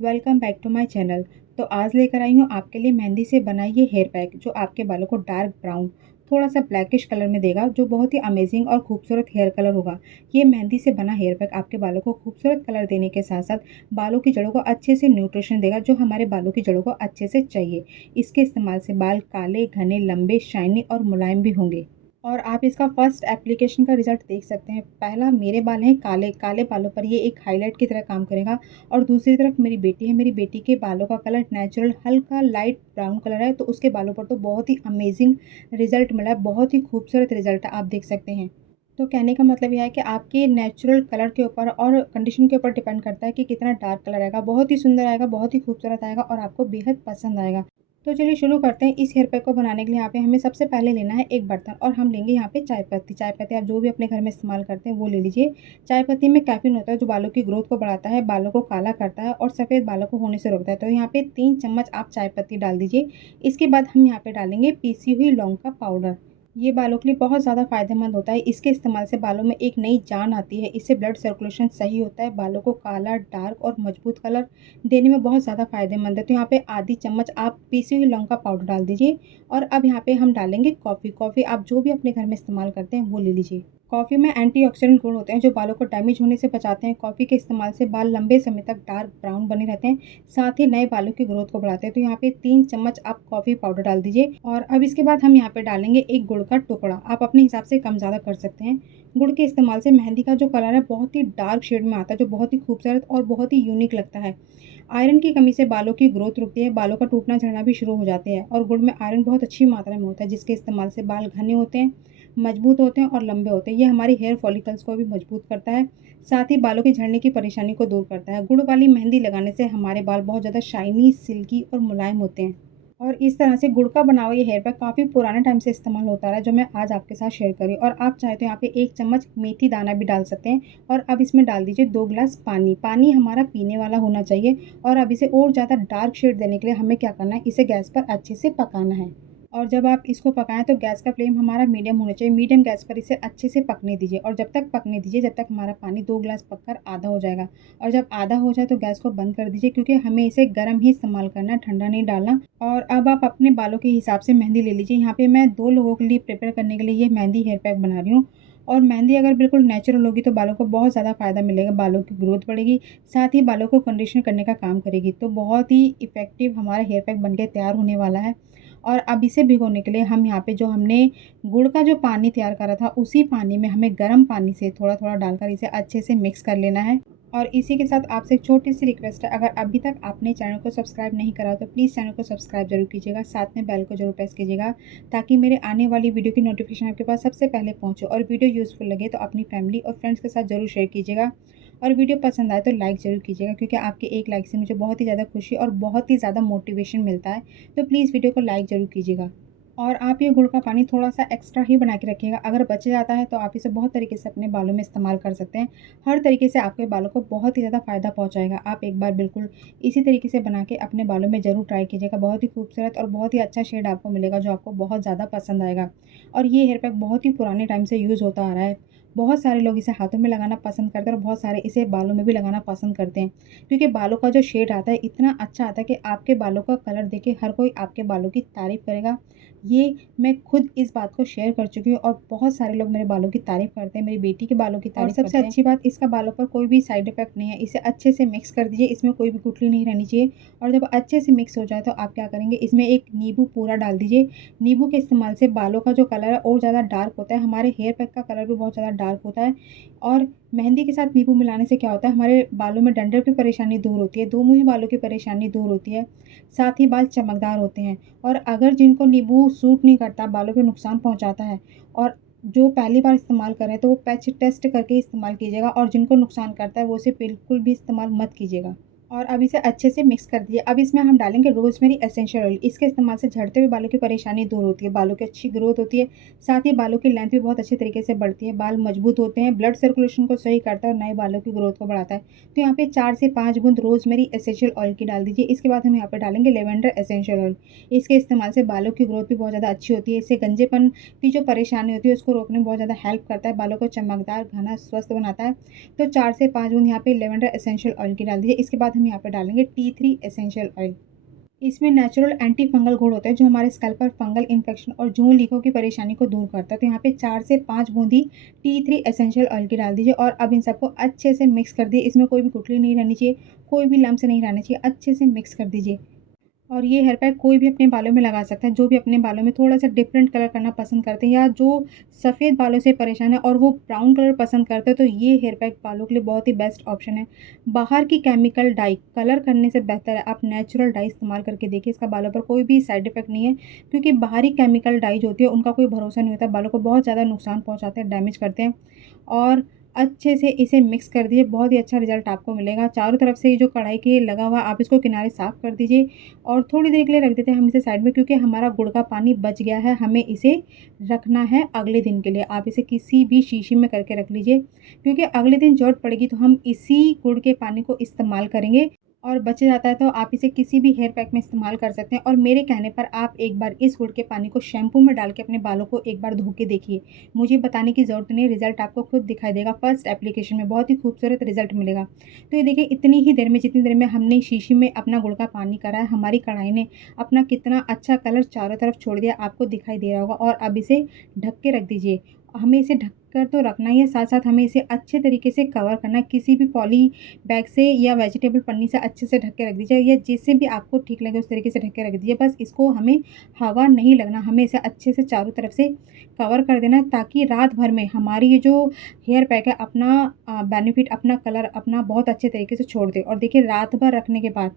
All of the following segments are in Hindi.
Welcome back to my channel. तो आज लेकर आई हूँ आपके लिए मेहंदी से बना ये हेयर पैक जो आपके बालों को डार्क ब्राउन थोड़ा सा ब्लैकिश कलर में देगा, जो बहुत ही अमेजिंग और खूबसूरत हेयर कलर होगा। ये मेहंदी से बना हेयर पैक आपके बालों को खूबसूरत कलर देने के साथ साथ बालों की जड़ों को अच्छे से न्यूट्रिशन देगा, जो हमारे बालों की जड़ों को अच्छे से चाहिए। इसके इस्तेमाल से बाल काले, घने, लंबे, शाइनी और मुलायम भी होंगे। और आप इसका फर्स्ट एप्लीकेशन का रिजल्ट देख सकते हैं। पहला, मेरे बाल हैं काले, काले बालों पर ये एक हाईलाइट की तरह काम करेगा। और दूसरी तरफ मेरी बेटी है, मेरी बेटी के बालों का कलर नेचुरल हल्का लाइट ब्राउन कलर है, तो उसके बालों पर तो बहुत ही अमेजिंग रिजल्ट मिला है, बहुत ही खूबसूरत रिजल्ट आप देख सकते हैं। तो कहने का मतलब यह है कि आपके नेचुरल कलर के ऊपर और कंडीशन के ऊपर डिपेंड करता है कि कितना डार्क कलर आएगा। बहुत ही सुंदर आएगा, बहुत ही खूबसूरत आएगा और आपको बेहद पसंद आएगा। तो चलिए शुरू करते हैं। इस हेयर पैक को बनाने के लिए यहाँ पे हमें सबसे पहले लेना है एक बर्तन, और हम लेंगे यहाँ पे चाय पत्ती। चाय पत्ती आप जो भी अपने घर में इस्तेमाल करते हैं वो ले लीजिए। चाय पत्ती में कैफीन होता है जो बालों की ग्रोथ को बढ़ाता है, बालों को काला करता है और सफ़ेद बालों को होने से रोकता है। तो यहाँ पे 3 चम्मच आप चाय पत्ती डाल दीजिए। इसके बाद हम यहाँ पे डालेंगे पीसी हुई लौंग का पाउडर। ये बालों के लिए बहुत ज़्यादा फ़ायदेमंद होता है। इसके इस्तेमाल से बालों में एक नई जान आती है। इससे ब्लड सर्कुलेशन सही होता है। बालों को काला, डार्क और मजबूत कलर देने में बहुत ज़्यादा फ़ायदेमंद है। तो यहाँ पे आधी चम्मच आप पीसी हुई लौंग का पाउडर डाल दीजिए। और अब यहाँ पे हम डालेंगे कॉफ़ी। कॉफ़ी आप जो भी अपने घर में इस्तेमाल करते हैं वो ले लीजिए। कॉफ़ी में एंटीऑक्सीडेंट गुण होते हैं जो बालों को डैमेज होने से बचाते हैं। कॉफ़ी के इस्तेमाल से बाल लंबे समय तक डार्क ब्राउन बने रहते हैं, साथ ही नए बालों की ग्रोथ को बढ़ाते हैं। तो यहाँ पे 3 चम्मच आप कॉफ़ी पाउडर डाल दीजिए। और अब इसके बाद हम यहाँ पे डालेंगे एक गुड़ का टुकड़ा। आप अपने हिसाब से कम ज़्यादा कर सकते हैं। गुड़ के इस्तेमाल से मेहंदी का जो कलर है बहुत ही डार्क शेड में आता है, जो बहुत ही खूबसूरत और बहुत ही यूनिक लगता है। आयरन की कमी से बालों की ग्रोथ रुकती है, बालों का टूटना झड़ना भी शुरू हो जाते हैं। और गुड़ में आयरन बहुत अच्छी मात्रा में होता है, जिसके इस्तेमाल से बाल घने होते हैं, मजबूत होते हैं और लंबे होते हैं। ये हमारी हेयर फॉलिकल्स को भी मजबूत करता है, साथ ही बालों के झड़ने की परेशानी को दूर करता है। गुड़ वाली मेहंदी लगाने से हमारे बाल बहुत ज़्यादा शाइनी, सिल्की और मुलायम होते हैं। और इस तरह से गुड़ का बना हुआ ये हेयर पैक काफ़ी पुराने टाइम से इस्तेमाल होता रहा है, जो मैं आज आपके साथ शेयर करी। और आप चाहे तो यहाँ पे 1 चम्मच मेथी दाना भी डाल सकते हैं। और अब इसमें डाल दीजिए 2 गिलास पानी। पानी हमारा पीने वाला होना चाहिए। और अब इसे और ज़्यादा डार्क शेड देने के लिए हमें क्या करना है, इसे गैस पर अच्छे से पकाना है। और जब आप इसको पकाएं तो गैस का फ्लेम हमारा मीडियम होना चाहिए। मीडियम गैस पर इसे अच्छे से पकने दीजिए। और जब तक पकने दीजिए जब तक हमारा पानी 2 गिलास पककर आधा हो जाएगा। और जब आधा हो जाए तो गैस को बंद कर दीजिए, क्योंकि हमें इसे गर्म ही इस्तेमाल करना है, ठंडा नहीं डालना। और अब आप अपने बालों के हिसाब से मेहंदी ले लीजिए। यहाँ पे मैं 2 लोगों के लिए प्रिपेयर करने के लिए ये मेहंदी हेयर पैक बना रही हूँ। और मेहंदी अगर बिल्कुल नेचुरल होगी तो बालों को बहुत ज़्यादा फ़ायदा मिलेगा, बालों की ग्रोथ बढ़ेगी, साथ ही बालों को कंडीशन करने का काम करेगी। तो बहुत ही इफ़ेक्टिव हमारा हेयर पैक बनके तैयार होने वाला है। और अब इसे भिगोने के लिए हम यहाँ पे जो हमने गुड़ का जो पानी तैयार करा था, उसी पानी में हमें गर्म पानी से थोड़ा-थोड़ा डालकर इसे अच्छे से मिक्स कर लेना है। और इसी के साथ आपसे एक छोटी-सी रिक्वेस्ट है, अगर अभी तक आपने चैनल को सब्सक्राइब नहीं करा तो प्लीज़ चैनल को सब्सक्राइब ज़रूर कीजिएगा, साथ में बेल को ज़रूर प्रेस कीजिएगा, ताकि मेरे आने वाली वीडियो की नोटिफिकेशन आपके पास सबसे पहले पहुँचे। और वीडियो यूज़फुल लगे तो अपनी फैमिली और फ्रेंड्स के साथ ज़रूर शेयर कीजिएगा। और वीडियो पसंद आए तो लाइक ज़रूर कीजिएगा, क्योंकि आपके एक लाइक से मुझे बहुत ही ज़्यादा खुशी और बहुत ही ज़्यादा मोटिवेशन मिलता है। तो प्लीज़ वीडियो को लाइक ज़रूर कीजिएगा। और आप ये गुड़ का पानी थोड़ा-सा एक्स्ट्रा ही बना के रखिएगा। अगर बच जाता है तो आप इसे बहुत तरीके से अपने बालों में इस्तेमाल कर सकते हैं। हर तरीके से आपके बालों को बहुत ही ज़्यादा फ़ायदा पहुँचाएगा। आप एक बार बिल्कुल इसी तरीके से बना के अपने बालों में ज़रूर ट्राई कीजिएगा। बहुत ही खूबसूरत और बहुत ही अच्छा शेड आपको मिलेगा, जो आपको बहुत ज़्यादा पसंद आएगा। और ये हेयर पैक बहुत ही पुराने टाइम से यूज़ होता आ रहा है। बहुत सारे लोग इसे हाथों में लगाना पसंद करते हैं और बहुत सारे इसे बालों में भी लगाना पसंद करते हैं, क्योंकि बालों का जो शेड आता है इतना अच्छा आता है कि आपके बालों का कलर देख के हर कोई आपके बालों की तारीफ़ करेगा। ये मैं खुद इस बात को शेयर कर चुकी हूँ और बहुत सारे लोग मेरे बालों की तारीफ़ करते हैं, मेरी बेटी के बालों की तारीफ़ करते हैं। और सबसे अच्छी बात, इसका बालों पर कोई भी साइड इफ़ेक्ट नहीं है। इसे अच्छे से मिक्स कर दीजिए, इसमें कोई भी गुठली नहीं रहनी चाहिए। और जब अच्छे से मिक्स हो जाए तो आप क्या करेंगे, इसमें एक नींबू पूरा डाल दीजिए। नींबू के इस्तेमाल से बालों का जो कलर है और ज़्यादा डार्क होता है। हमारे हेयर पैक का कलर भी बहुत ज़्यादा डार्क होता है। और मेहंदी के साथ नींबू मिलाने से क्या होता है, हमारे बालों में डंडर की परेशानी दूर होती है, दो मुंही बालों की परेशानी दूर होती है, साथ ही बाल चमकदार होते हैं। और अगर जिनको नींबू सूट नहीं करता, बालों पे नुकसान पहुंचाता है, और जो पहली बार इस्तेमाल करें तो वो पैच टेस्ट करके इस्तेमाल कीजिएगा। और जिनको नुकसान करता है वो उसे बिल्कुल भी इस्तेमाल मत कीजिएगा। और अब इसे अच्छे से मिक्स कर दिए। अब इसमें हम डालेंगे रोज़मेरी एसेंशियल ऑयल। इसके इस्तेमाल से झड़ते हुए बालों की परेशानी दूर होती है, बालों की अच्छी ग्रोथ होती है, साथ ही बालों की लेंथ भी बहुत अच्छे तरीके से बढ़ती है, बाल मजबूत होते हैं, ब्लड सर्कुलेशन को सही करता है और नए बालों की ग्रोथ को बढ़ाता है। तो यहाँ पे 4 से 5 बूंद रोज़मेरी एसेंशियल ऑयल की डाल दीजिए। इसके बाद हम यहाँ पे डालेंगे लेवेंडर एसेंशियल ऑयल। इसके इस्तेमाल से बालों की ग्रोथ भी बहुत ज़्यादा अच्छी होती है। इससे गंजेपन की जो परेशानी होती है उसको रोकने में बहुत ज़्यादा हेल्प करता है, बालों को चमकदार, घना, स्वस्थ बनाता है। तो 4 से 5 बूंद यहाँ पे लेवेंडर एसेंशियल ऑयल की डाल दीजिए। इसके बाद हम यहाँ पे डालेंगे टी 3 एसेंशियल ऑयल। इसमें नेचुरल एंटी फंगल गुण होता है जो हमारे स्कैल्प पर फंगल इन्फेक्शन और जूं लीकों की परेशानी को दूर करता है। तो यहाँ पे 4 से 5 बूंदी टी 3 एसेंशियल ऑयल की डाल दीजिए और अब इन सबको अच्छे से मिक्स कर दिए। इसमें कोई भी गुठली नहीं रहनी चाहिए, कोई भी लम्स नहीं रहना चाहिए, अच्छे से मिक्स कर दीजिए। और ये हेयर पैक कोई भी अपने बालों में लगा सकता है, जो भी अपने बालों में थोड़ा-सा डिफरेंट कलर करना पसंद करते हैं या जो सफ़ेद बालों से परेशान है और वो ब्राउन कलर पसंद करते हैं, तो ये हेयर पैक बालों के लिए बहुत ही बेस्ट ऑप्शन है। बाहर की केमिकल डाई कलर करने से बेहतर है आप नेचुरल डाई इस्तेमाल करके देखिए, इसका बालों पर कोई भी साइड इफ़ेक्ट नहीं है, क्योंकि बाहरी केमिकल डाई जो होती है, उनका कोई भरोसा नहीं होता, बालों को बहुत ज़्यादा नुकसान पहुँचाते हैं, डैमेज करते हैं। और अच्छे से इसे मिक्स कर दीजिए, बहुत ही अच्छा रिज़ल्ट आपको मिलेगा। चारों तरफ से ये जो कढ़ाई के लगा हुआ आप इसको किनारे साफ़ कर दीजिए और थोड़ी देर के लिए रख देते हैं हम इसे साइड में, क्योंकि हमारा गुड़ का पानी बच गया है, हमें इसे रखना है अगले दिन के लिए। आप इसे किसी भी शीशी में करके रख लीजिए, क्योंकि अगले दिन ज़रूरत पड़ेगी तो हम इसी गुड़ के पानी को इस्तेमाल करेंगे और बच जाता है तो आप इसे किसी भी हेयर पैक में इस्तेमाल कर सकते हैं। और मेरे कहने पर आप एक बार इस गुड़ के पानी को शैम्पू में डाल के अपने बालों को एक बार धो के देखिए। मुझे बताने की ज़रूरत नहीं है, रिज़ल्ट आपको खुद दिखाई देगा। फर्स्ट एप्लीकेशन में बहुत ही खूबसूरत रिज़ल्ट मिलेगा। तो ये देखिए, इतनी ही देर में, जितनी देर में हमने शीशी में अपना गुड़ का पानी करा है, हमारी कढ़ाई ने अपना कितना अच्छा कलर चारों तरफ छोड़ दिया, आपको दिखाई दे रहा होगा। और अब इसे ढक के रख दीजिए। हमें इसे ढक कर तो रखना ही है, साथ-साथ हमें इसे अच्छे तरीके से कवर करना है। किसी भी पॉली बैग से या वेजिटेबल पन्नी से अच्छे से ढक के रख दीजिए, या जिससे भी आपको ठीक लगे उस तरीके से ढक के रख दीजिए। बस इसको हमें हवा नहीं लगना, हमें इसे अच्छे से चारों तरफ से कवर कर देना है, ताकि रात भर में हमारी ये जो हेयर पैक है अपना बेनिफिट, अपना कलर अपना बहुत अच्छे तरीके से छोड़ दे। और देखिए, रात भर रखने के बाद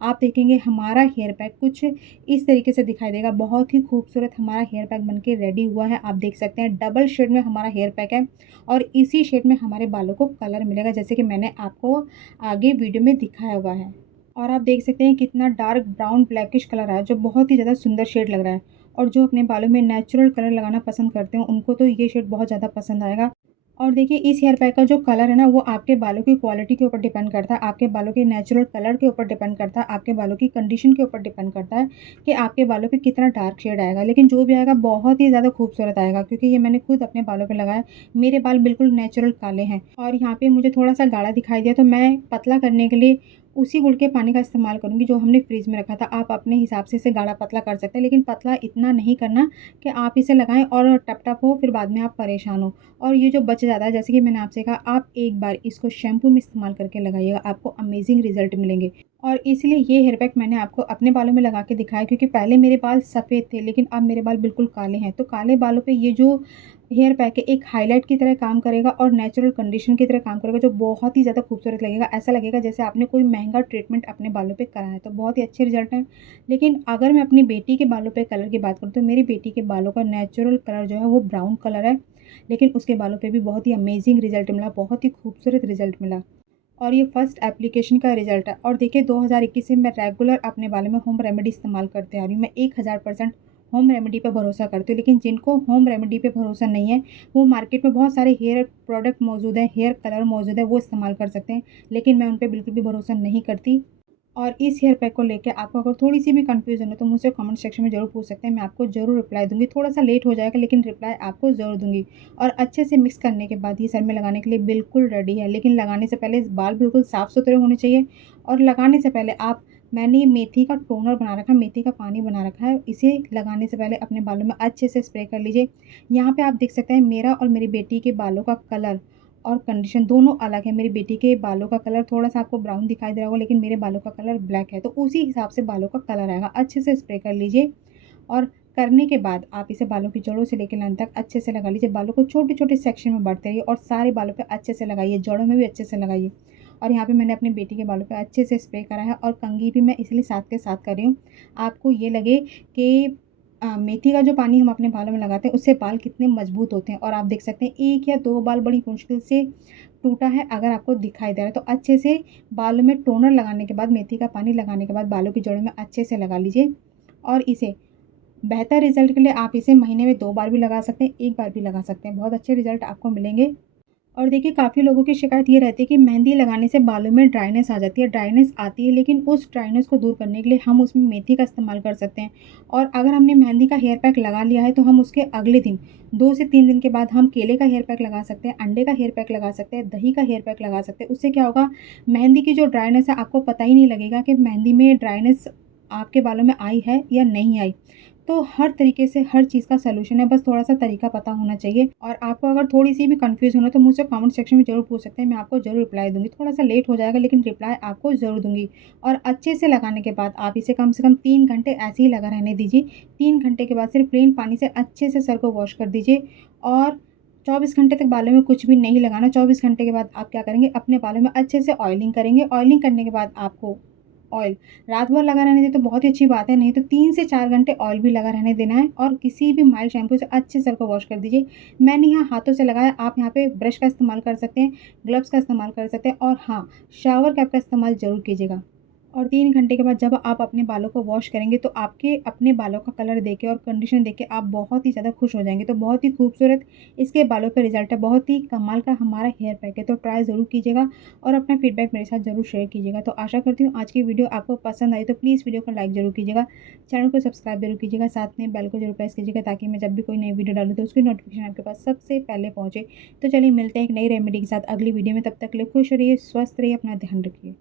आप देखेंगे हमारा हेयर पैक कुछ इस तरीके से दिखाई देगा। बहुत ही खूबसूरत हमारा हेयर पैक बनके रेडी हुआ है। आप देख सकते हैं डबल शेड में हमारा हेयर पैक है और इसी शेड में हमारे बालों को कलर मिलेगा, जैसे कि मैंने आपको आगे वीडियो में दिखाया हुआ है। और आप देख सकते हैं कितना डार्क ब्राउन ब्लैकिश कलर है, जो बहुत ही ज़्यादा सुंदर शेड लग रहा है। और जो अपने बालों में नेचुरल कलर लगाना पसंद करते हैं, उनको तो ये शेड बहुत ज़्यादा पसंद आएगा। और देखिए, इस हेयर पैक का जो कलर है ना, वो आपके बालों की क्वालिटी के ऊपर डिपेंड करता है, आपके बालों के नेचुरल कलर के ऊपर डिपेंड करता है, आपके बालों की कंडीशन के ऊपर डिपेंड करता है कि आपके बालों पे कितना डार्क शेड आएगा। लेकिन जो भी आएगा बहुत ही ज़्यादा खूबसूरत आएगा, क्योंकि ये मैंने खुद अपने बालों पे लगाया। मेरे बाल बिल्कुल नेचुरल काले हैं और यहाँ पे मुझे थोड़ा-सा गाढ़ा दिखाई दिया, तो मैं पतला करने के लिए उसी गुड़ के पानी का इस्तेमाल करूँगी जो हमने फ्रिज में रखा था। आप अपने हिसाब से इसे गाढ़ा पतला कर सकते हैं, लेकिन पतला इतना नहीं करना कि आप इसे लगाएँ और टप-टप हो, फिर बाद में आप परेशान हो। और ये जो बच जाता है, जैसे कि मैंने आपसे कहा, आप एक बार इसको शैम्पू में इस्तेमाल करके लगाइएगा, आपको अमेज़िंग रिज़ल्ट मिलेंगे। और इसलिए ये हेयर पैक मैंने आपको अपने बालों में लगा के दिखाया, क्योंकि पहले मेरे बाल सफ़ेद थे, लेकिन अब मेरे बाल बिल्कुल काले हैं। तो काले बालों पे ये जो हेयर पैक है एक हाइलाइट की तरह काम करेगा और नेचुरल कंडीशन की तरह काम करेगा, जो बहुत ही ज़्यादा खूबसूरत लगेगा। ऐसा लगेगा जैसे आपने कोई महँगा ट्रीटमेंट अपने बालों पे कराया है, तो बहुत ही अच्छे रिज़ल्ट हैं। लेकिन अगर मैं अपनी बेटी के बालों पे कलर की बात करूँ, तो मेरी बेटी के बालों का नेचुरल कलर जो है वो ब्राउन कलर है, लेकिन उसके बालों पे भी बहुत ही अमेज़िंग रिज़ल्ट मिला, बहुत ही खूबसूरत रिज़ल्ट मिला। और ये फर्स्ट एप्लीकेशन का रिज़ल्ट है। और देखिए, 2021 से मैं रेगुलर अपने बालों में होम रेमेडी इस्तेमाल करते आ रही हूँ। मैं 1000% होम रेमेडी पे भरोसा करती हूँ। लेकिन जिनको होम रेमेडी पे भरोसा नहीं है, वो मार्केट में बहुत सारे हेयर प्रोडक्ट मौजूद हैं, हेयर कलर मौजूद है, वो इस्तेमाल कर सकते हैं। लेकिन मैं उन पे बिल्कुल भी भरोसा नहीं करती। और इस हेयर पैक को लेके आपको अगर थोड़ी-सी भी कन्फ्यूज़न हो, तो मुझसे कमेंट सेक्शन में ज़रूर पूछ सकते हैं। मैं आपको ज़रूर रिप्लाई दूँगी। थोड़ा-सा लेट हो जाएगा, लेकिन रिप्लाई आपको ज़रूर दूँगी। और अच्छे से मिक्स करने के बाद ये सर में लगाने के लिए बिल्कुल रेडी है। लेकिन लगाने से पहले बाल बिल्कुल साफ़-सुथरे होने चाहिए। और लगाने से पहले मैंने ये मेथी का टोनर बना रखा है, मेथी का पानी बना रखा है। इसे लगाने से पहले अपने बालों में अच्छे से स्प्रे कर लीजिए। यहाँ पे आप देख सकते हैं मेरा और मेरी बेटी के बालों का कलर और कंडीशन दोनों अलग है। मेरी बेटी के बालों का कलर थोड़ा-सा आपको ब्राउन दिखाई दे रहा होगा, लेकिन मेरे बालों का कलर ब्लैक है, तो उसी हिसाब से बालों का कलर आएगा। अच्छे से स्प्रे कर लीजिए और करने के बाद आप इसे बालों की जड़ों से लेकर लाइन तक अच्छे से लगा लीजिए। बालों को छोटे-छोटे सेक्शन में बाँटते रहिए और सारे बालों पे अच्छे से लगाइए, जड़ों में भी अच्छे से लगाइए। और यहाँ पे मैंने अपनी बेटी के बालों पे अच्छे से स्प्रे करा है और कंघी भी मैं इसलिए साथ के साथ कर रही हूँ। आपको ये लगे कि मेथी का जो पानी हम अपने बालों में लगाते हैं, उससे बाल कितने मजबूत होते हैं। और आप देख सकते हैं 1 या 2 बाल बड़ी मुश्किल से टूटा है, अगर आपको दिखाई दे रहा है, तो अच्छे से बालों में टोनर लगाने के बाद, मेथी का पानी लगाने के बाद बालों की जड़ों में अच्छे से लगा लीजिए। और इसे बेहतर रिज़ल्ट के लिए आप इसे महीने में 2 बार भी लगा सकते हैं, 1 बार भी लगा सकते हैं। बहुत अच्छे रिज़ल्ट आपको मिलेंगे। और देखिए काफ़ी लोगों की शिकायत ये रहती है कि मेहंदी लगाने से बालों में ड्राइनेस आ जाती है। ड्राइनेस आती है लेकिन उस ड्राइनेस को दूर करने के लिए हम उसमें मेथी का इस्तेमाल कर सकते हैं। और अगर हमने मेहंदी का हेयर पैक लगा लिया है तो हम उसके अगले दिन 2 से 3 दिन के बाद हम केले का हेयर पैक लगा सकते हैं, अंडे का हेयर पैक लगा सकते हैं, दही का हेयर पैक लगा सकते हैं। उससे क्या होगा, मेहंदी की जो ड्राइनेस है आपको पता ही नहीं लगेगा कि मेहंदी में ड्राइनेस आपके बालों में आई है या नहीं आई। तो हर तरीके से हर चीज़ का सॉल्यूशन है, बस थोड़ा-सा तरीका पता होना चाहिए। और आपको अगर थोड़ी-सी भी कन्फ्यूज़ हो ना तो मुझसे कमेंट सेक्शन में ज़रूर पूछ सकते हैं, मैं आपको ज़रूर रिप्लाई दूँगी। थोड़ा-सा लेट हो जाएगा लेकिन रिप्लाई आपको ज़रूर दूँगी। और अच्छे से लगाने के बाद आप इसे कम से कम 3 घंटे ऐसे ही लगा रहने दीजिए। 3 घंटे के बाद सिर्फ प्लेन पानी से अच्छे से सर को वॉश कर दीजिए और 24 घंटे तक बालों में कुछ भी नहीं लगाना। 24 घंटे के बाद आप क्या करेंगे, अपने बालों में अच्छे से ऑयलिंग करेंगे। ऑयलिंग करने के बाद आपको ऑयल रात भर लगा रहने दें तो बहुत ही अच्छी बात है, नहीं तो 3 से 4 घंटे ऑयल भी लगा रहने देना है और किसी भी माइल्ड शैम्पू से अच्छे सर को वॉश कर दीजिए। मैंने यहाँ हाथों से लगाया, आप यहाँ पे ब्रश का इस्तेमाल कर सकते हैं, ग्लव्स का इस्तेमाल कर सकते हैं और हाँ, शावर कैप का इस्तेमाल ज़रूर कीजिएगा। और 3 घंटे के बाद जब आप अपने बालों को वॉश करेंगे तो आपके अपने बालों का कलर देख के और कंडीशन देख के आप बहुत ही ज़्यादा खुश हो जाएँगे। तो बहुत ही खूबसूरत इसके बालों का रिज़ल्ट है, बहुत ही कमाल का हमारा हेयर पैक है। तो ट्राई ज़रूर कीजिएगा और अपना फीडबैक मेरे साथ ज़रूर शेयर कीजिएगा। तो आशा करती हूँ आज की वीडियो आपको पसंद आई, तो प्लीज़ वीडियो को लाइक ज़रूर कीजिएगा, चैनल को सब्सक्राइब ज़रूर कीजिएगा, साथ में बेल को ज़रूर प्रेस कीजिएगा ताकि मैं जब भी कोई नई वीडियो डालूँ तो उसकी नोटिफिकेशन आपके पास सबसे पहले पहुँचे। तो चलिए मिलते हैं एक नई रेमेडी के साथ अगली वीडियो में, तब तक के लिए खुश रहिए, स्वस्थ रहिए, अपना ध्यान रखिए।